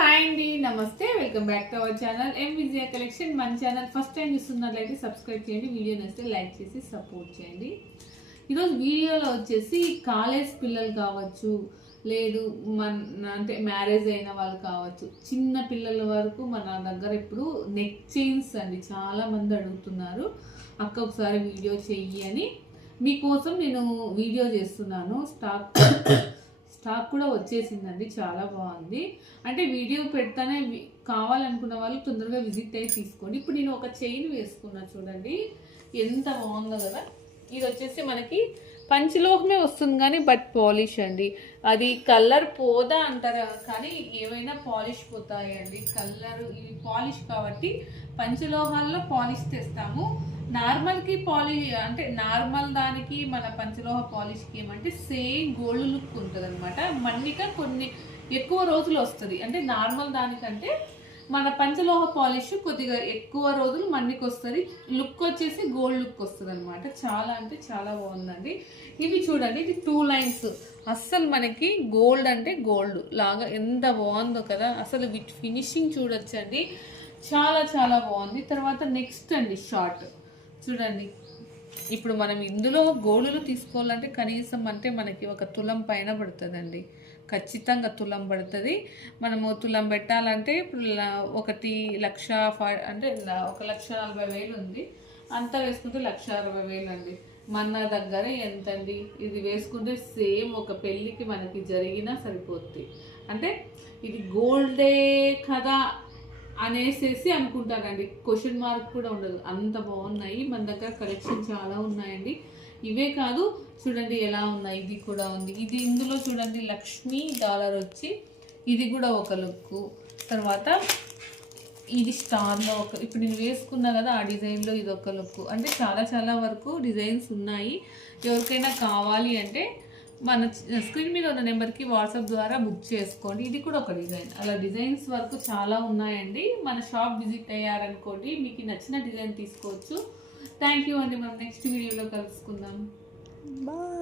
Hi అండి, నమస్తే. Welcome back to our channel M Vijaya collection. మన ఛానల్ ఫస్ట్ టైం చూస్తున్నట్లయితే సబ్స్క్రైబ్ చేయండి, వీడియో నచ్చితే లైక్ చేసి సపోర్ట్ చేయండి. ఈరోజు వీడియోలో వచ్చేసి కాలేజ్ పిల్లలు కావచ్చు, లేదు అంటే మ్యారేజ్ అయిన వాళ్ళు కావచ్చు, చిన్న పిల్లల వరకు మన దగ్గర ఇప్పుడు నెక్ చైన్స్ అండి చాలా మంది అడుగుతున్నారు. అక్క ఒకసారి వీడియో చెయ్యి అని మీకోసం నేను వీడియో చేస్తున్నాను. స్టాక్ కూడా వచ్చేసిందండి, చాలా బాగుంది. అంటే వీడియో పెడతానే కావాలనుకున్న వాళ్ళు తొందరగా విజిట్ అయ్యి తీసుకోండి. ఇప్పుడు నేను ఒక చైన్ వేసుకున్నా చూడండి, ఎంత బాగుందో కదా. ఇది వచ్చేసి మనకి పంచలోహమే వస్తుంది కానీ బట్ పాలిష్ అండి. అది కలర్ పోదా అంటారా, కానీ ఏవైనా పాలిష్ పోతాయండి. కలర్ ఇవి పాలిష్ కాబట్టి పంచలోహాల్లో పాలిష్ తెస్తాము. నార్మల్కి అంటే నార్మల్ దానికి మన పంచలోహ పాలిష్కి ఏమంటే సేమ్ గోల్డ్ లుక్ ఉంటుంది అనమాట. మన్నిక కొన్ని ఎక్కువ రోజులు వస్తుంది. అంటే నార్మల్ దానికంటే మన పంచలోహ పాలిష్ కొద్దిగా ఎక్కువ రోజులు మన్నికి వస్తుంది. లుక్ వచ్చేసి గోల్డ్ లుక్ వస్తుంది అనమాట. చాలా అంటే చాలా బాగుందండి. ఇవి చూడండి, ఇది 2 లైన్స్. అస్సలు మనకి గోల్డ్ అంటే గోల్డ్ లాగా ఎంత బాగుందో కదా. అసలు వీటి ఫినిషింగ్ చూడొచ్చండి, చాలా చాలా బాగుంది. తర్వాత నెక్స్ట్ అండి షార్ట్ చూడండి. ఇప్పుడు మనం ఇందులో గోల్డ్లు తీసుకోవాలంటే కనీసం అంటే మనకి 1 తులం పైన పడుతుందండి, ఖచ్చితంగా తులం పడుతుంది. మనము తులం పెట్టాలంటే ఇప్పుడు 1,00,000 అంటే 1,40,000 ఉంది. అంతా వేసుకుంటే 1,60,000 అండి. మన దగ్గర ఎంతండి, ఇది వేసుకుంటే సేమ్ ఒక పెళ్ళికి మనకి జరిగినా సరిపోద్ది. అంటే ఇది గోల్డే కదా అనేసేసి అనుకుంటారండి, క్వశ్చన్ మార్క్ కూడా ఉండదు. అంత బాగున్నాయి. మన దగ్గర కలెక్షన్ చాలా ఉన్నాయండి. ఇవే కాదు చూడండి ఎలా ఉన్నాయి, ఇది కూడా ఉంది. ఇది ఇందులో చూడండి లక్ష్మీ డాలర్ వచ్చి ఇది కూడా ఒక లుక్. తర్వాత ఇది స్టార్లో ఇప్పుడు నేను వేసుకున్నా కదా ఆ డిజైన్లో ఇది ఒక లుక్. అంటే చాలా చాలా వరకు డిజైన్స్ ఉన్నాయి. ఎవరికైనా కావాలి అంటే మన స్క్రీన్ మీద ఉన్న నెంబర్కి వాట్సాప్ ద్వారా బుక్ చేసుకోండి. ఇది కూడా ఒక డిజైన్. అలా డిజైన్స్ వరకు చాలా ఉన్నాయండి. మన షాప్ విజిట్ అయ్యారనుకోండి, మీకు నచ్చిన డిజైన్ తీసుకోవచ్చు. థ్యాంక్ యూ అండి. మనం నెక్స్ట్ వీడియోలో కలుసుకుందాం. బాయ్.